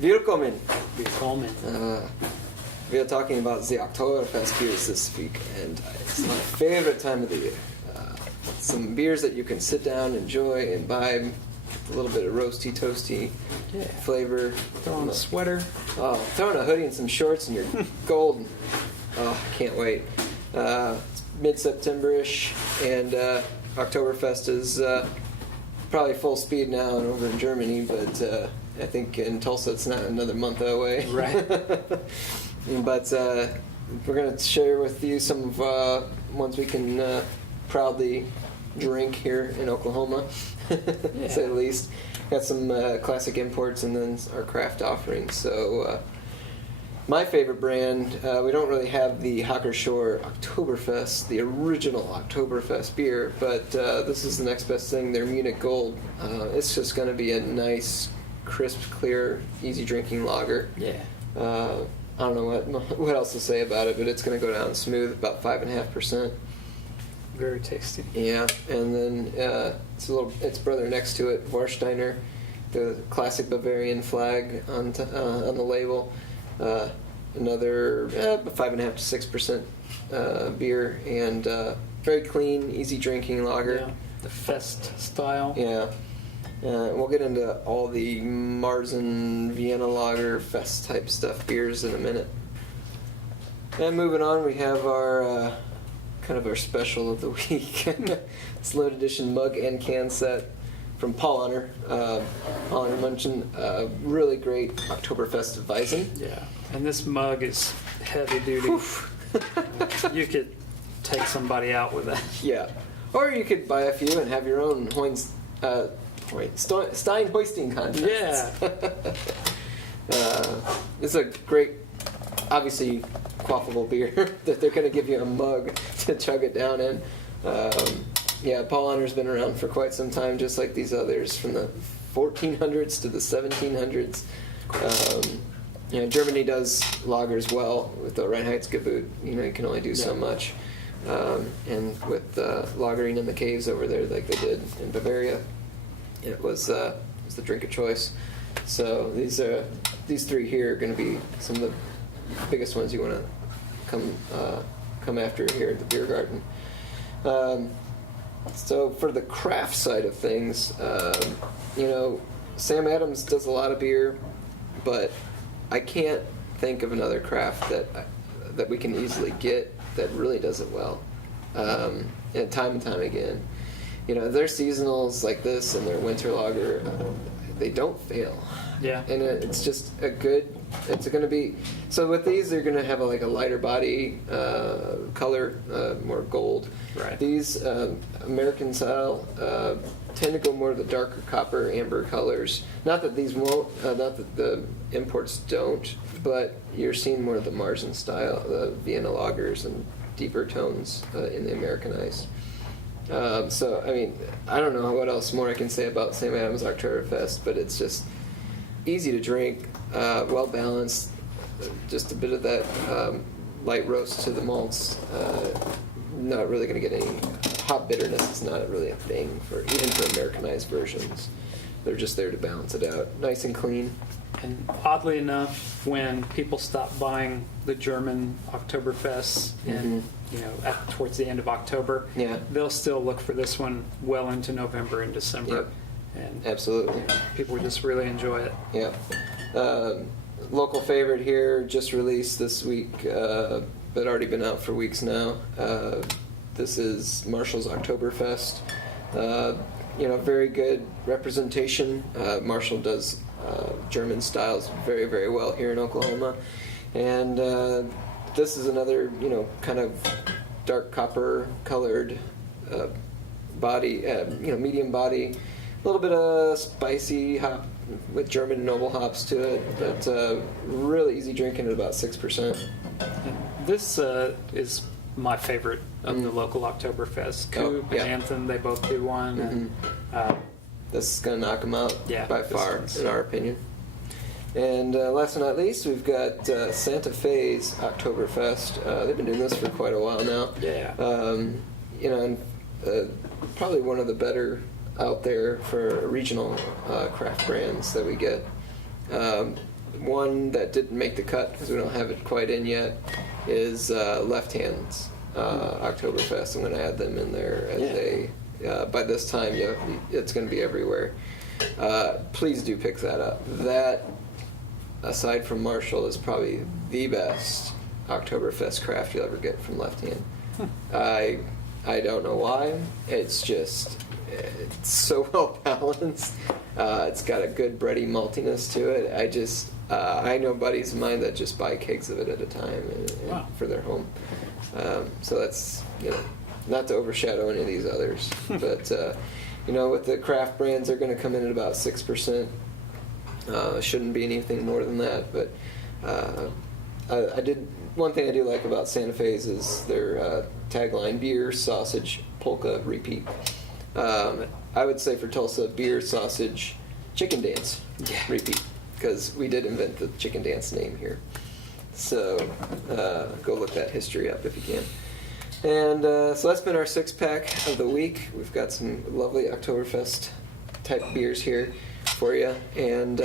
Willkommen. Willkommen. We are talking about the Oktoberfest beers this week, and it's my favorite time of the year. Some beers that you can sit down, enjoy, imbibe, a little bit of roasty, toasty flavor. Throw on a sweater. Oh, throw on a hoodie and some shorts, and you're golden. Oh, I can't wait. It's mid-September-ish, and Oktoberfest is probably full speed now and over in Germany, but I think in Tulsa it's not another month away. Right. But we're going to share with you some of ones we can proudly drink here in Oklahoma, to say the least. Got some classic imports and then our craft offerings. So my favorite brand, we don't really have the Hockershore Oktoberfest, the original Oktoberfest beer, but this is the next best thing, their Munich Gold. It's just going to be a nice, crisp, clear, easy drinking lager. Yeah. I don't know what else to say about it, but it's going to go down smooth, about 5.5%. Very tasty. Yeah, and then its brother next to it, Warsteiner, the classic Bavarian flag on the label. Another 5.5 to 6% beer, and very clean, easy drinking lager. Yeah. The fest style. Yeah. We'll get into all the Marzen, Vienna Lager, Fest type stuff beers in a minute. And moving on, we have our kind of our special of the week. It's limited edition mug and can set from Paulaner, Paulaner Munchen. Really great Oktoberfest Wisen. Yeah. And this mug is heavy duty. You could take somebody out with that. Yeah. Or you could buy a few and have your own stein hoisting contest. Yeah. It's a great, obviously quaffable beer that they're going to give you a mug to chug it down in. Yeah, Paulaner's been around for quite some time, just like these others, from the 1400s to the 1700s. Germany does lagers well with the Reinheitsgebot. You can only do so much. And with lagering in the caves over there, like they did in Bavaria, it was the drink of choice. So these three here are going to be some of the biggest ones you want to come after here at the beer garden. So for the craft side of things, Sam Adams does a lot of beer, but I can't think of another craft that we can easily get that really does it well, and time again. Their seasonals like this and their winter lager, they don't fail. Yeah. And it's just it's going to be, so with these they're going to have a lighter body color, more gold. Right. These American style tend to go more to the darker copper amber colors. Not that these won't, not that the imports don't, but you're seeing more of the Marzen style, the Vienna lagers and deeper tones in the Americanized. So, I don't know what else more I can say about Sam Adams Oktoberfest, but it's just easy to drink, well balanced, just a bit of that light roast to the malts. Not really going to get any hop bitterness. It's not really a thing even for Americanized versions. They're just there to balance it out. Nice and clean. And oddly enough, when people stop buying the German Oktoberfest and towards the end of October, they'll still look for this one well into November and December. Yep. And absolutely, people just really enjoy it. Yeah. Local favorite here, just released this week, but already been out for weeks now. This is Marshall's Oktoberfest. Very good representation. Marshall does German styles very, very well here in Oklahoma. And this is another, kind of dark copper colored body, medium body. A little bit of spicy hop with German noble hops to it, but really easy drinking at about 6%. This is my favorite of the local Oktoberfest. Coop and Anthem, they both do one. And, this is going to knock them out by far, in our opinion. And last but not least, we've got Santa Fe's Oktoberfest. They've been doing this for quite a while now. Yeah. And probably one of the better out there for regional craft brands that we get. one that didn't make the cut because we don't have it quite in yet is Left Hand's Oktoberfest. I'm going to add them in there as by this time, it's going to be everywhere. Please do pick that up. That, aside from Marshall, is probably the best Oktoberfest craft you'll ever get from Left Hand. I don't know why. It's so well balanced. It's got a good bready maltiness to it. I know buddies of mine that just buy kegs of it at a time for their home. So that's, not to overshadow any of these others, but with the craft brands, they're going to come in at about 6%. Shouldn't be anything more than that, but one thing I do like about Santa Fe's is their tagline: beer, sausage, polka, repeat. I would say for Tulsa, beer, sausage, chicken dance, repeat, because we did invent the chicken dance name here. So go look that history up if you can. And so that's been our 6-pack of the week. We've got some lovely Oktoberfest type beers here for you. And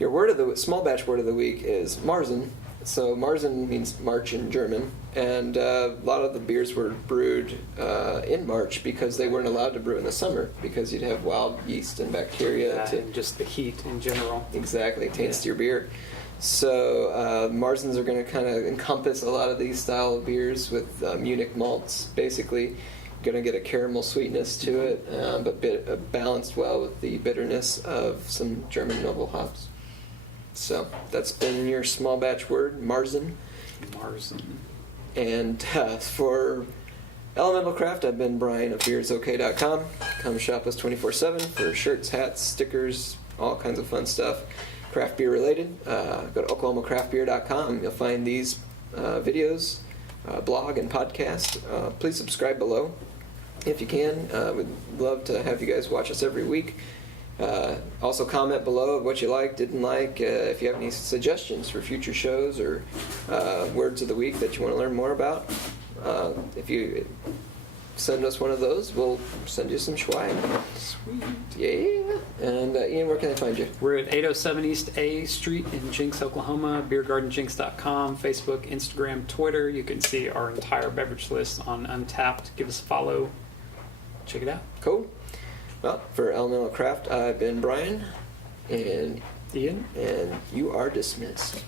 your small batch word of the week is Marzen. So Marzen means March in German, and a lot of the beers were brewed in March because they weren't allowed to brew in the summer because you'd have wild yeast and bacteria. And just the heat in general. Exactly, taints your beer. So Marzens are going to kind of encompass a lot of these style of beers with Munich malts, basically. Going to get a caramel sweetness to it, but balanced well with the bitterness of some German noble hops. So that's been your small batch word, Marzen. Marzen. And for Elemental Craft, I've been Brian of beersok.com. Come shop us 24/7 for shirts, hats, stickers, all kinds of fun stuff. Craft beer related. Go to oklahomacraftbeer.com. You'll find these videos, blog, and podcast. Please subscribe below if you can. We'd love to have you guys watch us every week. Also comment below what you liked, didn't like, if you have any suggestions for future shows or words of the week that you want to learn more about. If you send us one of those, we'll send you some swag. Sweet. Yeah. And Ian, where can they find you? We're at 807 East A Street in Jinx, Oklahoma, beergardenjinx.com, Facebook, Instagram, Twitter. You can see our entire beverage list on Untappd. Give us a follow. Check it out. Cool. Well, for Elemental Craft, I've been Brian, and Ian, and you are dismissed.